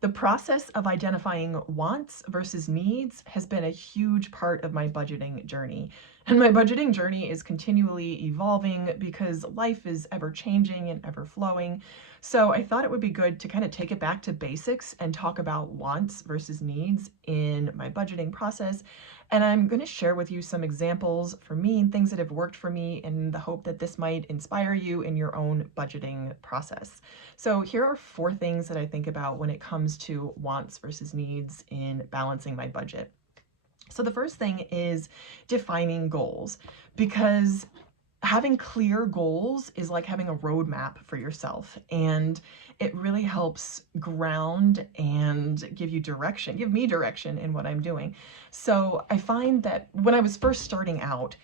The process of identifying wants versus needs has been a huge part of my budgeting journey. And my budgeting journey is continually evolving because life is ever changing and ever flowing. So I thought it would be good to kind of take it back to basics and talk about wants versus needs in my budgeting process. And I'm going to share with you some examples for me and things that have worked for me in the hope that this might inspire you in your own budgeting process. So here are 4 things that I think about when it comes to wants versus needs in balancing my budget. So the first thing is defining goals, because having clear goals is like having a roadmap for yourself, and it really helps ground and give me direction in what I'm doing. So I find that when I was first starting out,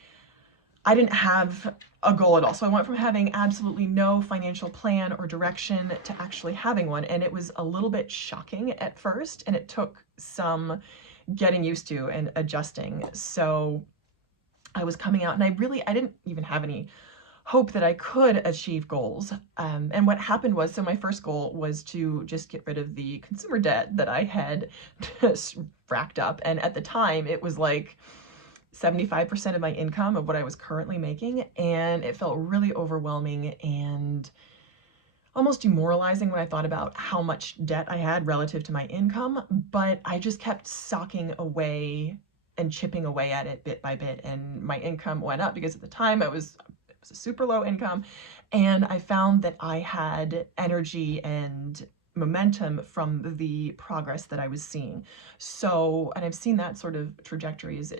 I didn't have a goal at all. So I went from having absolutely no financial plan or direction to actually having one. And it was a little bit shocking at first, and it took some getting used to and adjusting. So I was coming out and I didn't even have any hope that I could achieve goals. And what happened was, so my first goal was to just get rid of the consumer debt that I had racked up. And at the time it was like 75% of my income of what I was currently making, and it felt really overwhelming and almost demoralizing when I thought about how much debt I had relative to my income. But I just kept socking away and chipping away at it bit by bit, and my income went up because at the time it was a super low income, and I found that I had energy and momentum from the progress that I was seeing. So, and I've seen that sort of trajectory is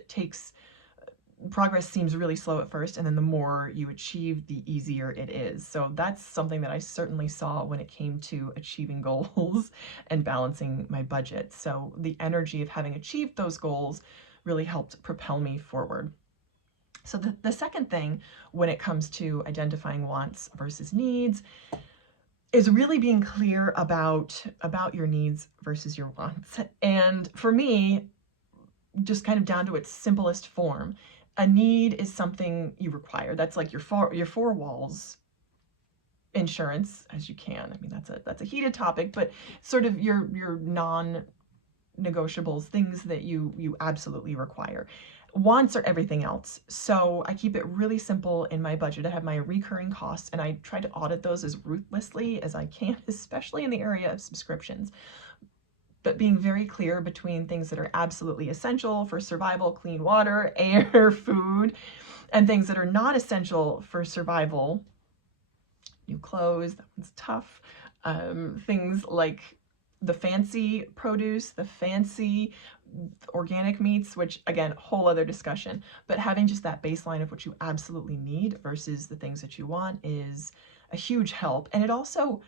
progress seems really slow at first, and then the more you achieve, the easier it is. So that's something that I certainly saw when it came to achieving goals and balancing my budget. So the energy of having achieved those goals really helped propel me forward. So the second thing when it comes to identifying wants versus needs is really being clear about your needs versus your wants. And for me, just kind of down to its simplest form, a need is something you require. That's like your four walls insurance, as you can. I mean, that's a heated topic, but sort of your non-negotiables, things that you absolutely require. Wants are everything else. So I keep it really simple in my budget. I have my recurring costs, and I try to audit those as ruthlessly as I can, especially in the area of subscriptions. But being very clear between things that are absolutely essential for survival, clean water, air, food, and things that are not essential for survival, new clothes, that one's tough. Things like the fancy produce, the fancy organic meats, which again, whole other discussion, but having just that baseline of what you absolutely need versus the things that you want is a huge help. And it also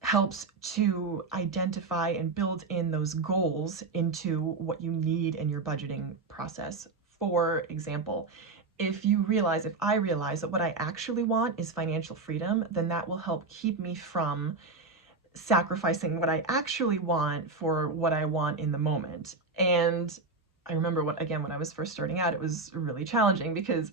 helps to identify and build in those goals into what you need in your budgeting process. For example, if I realize that what I actually want is financial freedom, then that will help keep me from sacrificing what I actually want for what I want in the moment. And I remember when I was first starting out, it was really challenging because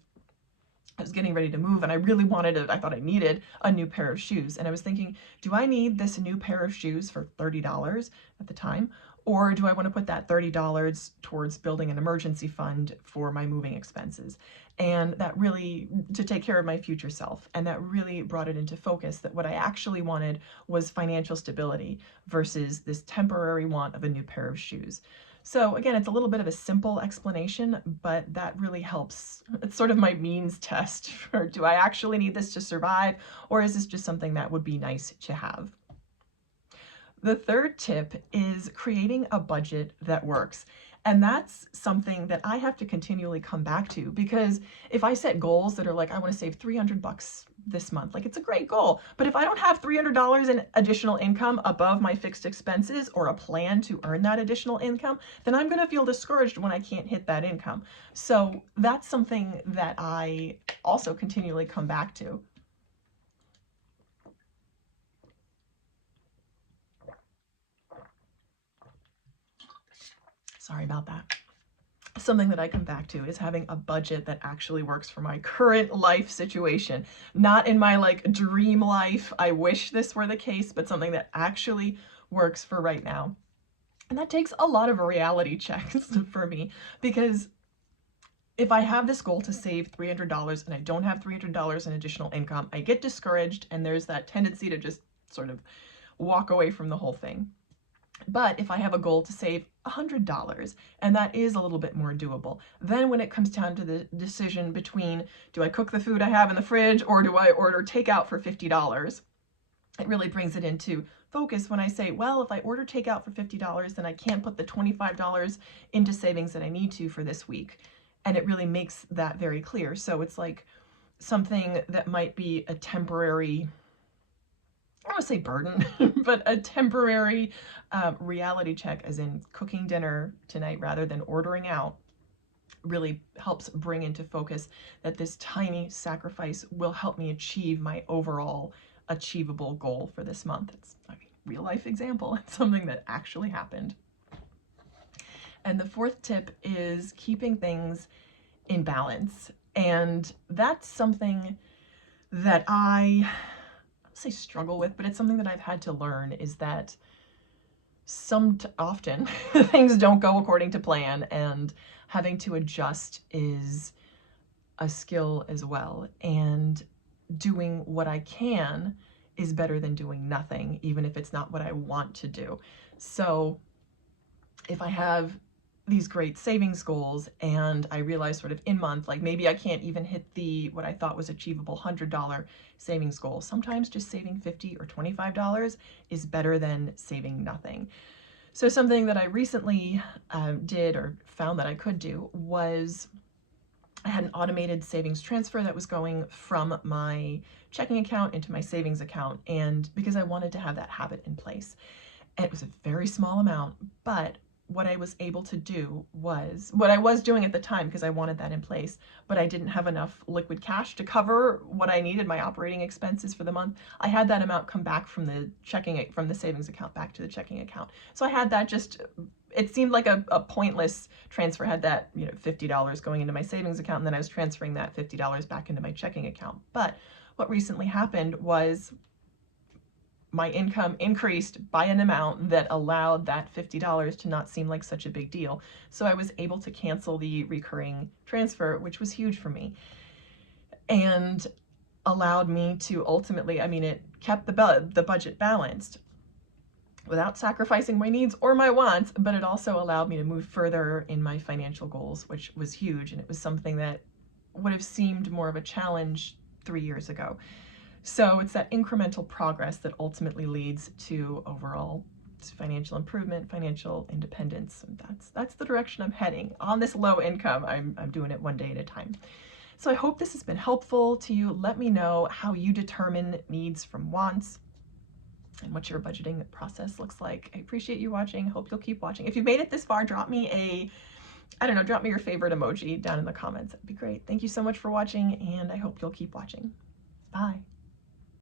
I was getting ready to move and I thought I needed a new pair of shoes. And I was thinking, do I need this new pair of shoes for $30 at the time? Or do I want to put that $30 towards building an emergency fund for my moving expenses? And that really, to take care of my future self. And that really brought it into focus that what I actually wanted was financial stability versus this temporary want of a new pair of shoes. So again, it's a little bit of a simple explanation, but that really helps. It's sort of my means test for, do I actually need this to survive, or is this just something that would be nice to have? The third tip is creating a budget that works. And that's something that I have to continually come back to, because if I set goals that are like, I want to save $300 this month, like, it's a great goal. But if I don't have $300 in additional income above my fixed expenses or a plan to earn that additional income, then I'm going to feel discouraged when I can't hit that income. So that's something that I also continually come back to. Sorry about that. Something that I come back to is having a budget that actually works for my current life situation. Not in my like dream life, I wish this were the case, but something that actually works for right now. And that takes a lot of reality checks for me, because if I have this goal to save $300 and I don't have $300 in additional income, I get discouraged, and there's that tendency to just sort of walk away from the whole thing. But if I have a goal to save $100, and that is a little bit more doable, then when it comes down to the decision between, do I cook the food I have in the fridge or do I order takeout for $50, it really brings it into focus when I say, well, if I order takeout for $50, then I can't put the $25 into savings that I need to for this week. And it really makes that very clear. So it's like something that might be a temporary, I don't want to say burden, but a temporary reality check, as in cooking dinner tonight rather than ordering out, really helps bring into focus that this tiny sacrifice will help me achieve my overall achievable goal for this month. It's a real life example. It's something that actually happened. And the fourth tip is keeping things in balance. And that's something that I don't say struggle with, but it's something that I've had to learn, is that often things don't go according to plan, and having to adjust is a skill as well. And doing what I can is better than doing nothing, even if it's not what I want to do. So if I have these great savings goals and I realize sort of in month, like maybe I can't even hit the, what I thought was achievable $100 savings goal, sometimes just saving $50 or $25 is better than saving nothing. So something that I recently did, or found that I could do, was I had an automated savings transfer that was going from my checking account into my savings account, and because I wanted to have that habit in place. And it was a very small amount, but what I was able to do was what I was doing at the time, because I wanted that in place, but I didn't have enough liquid cash to cover what I needed, my operating expenses for the month. I had that amount come back from the savings account back to the checking account. So I had that, just, it seemed like a pointless transfer. I had that, $50 going into my savings account, and then I was transferring that $50 back into my checking account. But what recently happened was my income increased by an amount that allowed that $50 to not seem like such a big deal. So I was able to cancel the recurring transfer, which was huge for me, and allowed me to ultimately, it kept the budget balanced without sacrificing my needs or my wants, but it also allowed me to move further in my financial goals, which was huge. And it was something that would have seemed more of a challenge 3 years ago. So it's that incremental progress that ultimately leads to overall financial improvement, financial independence. And that's the direction I'm heading. On this low income, I'm doing it one day at a time. So I hope this has been helpful to you. Let me know how you determine needs from wants and what your budgeting process looks like. I appreciate you watching. Hope you'll keep watching. If you've made it this far, drop me drop me your favorite emoji down in the comments. That'd be great. Thank you so much for watching, and I hope you'll keep watching. Bye.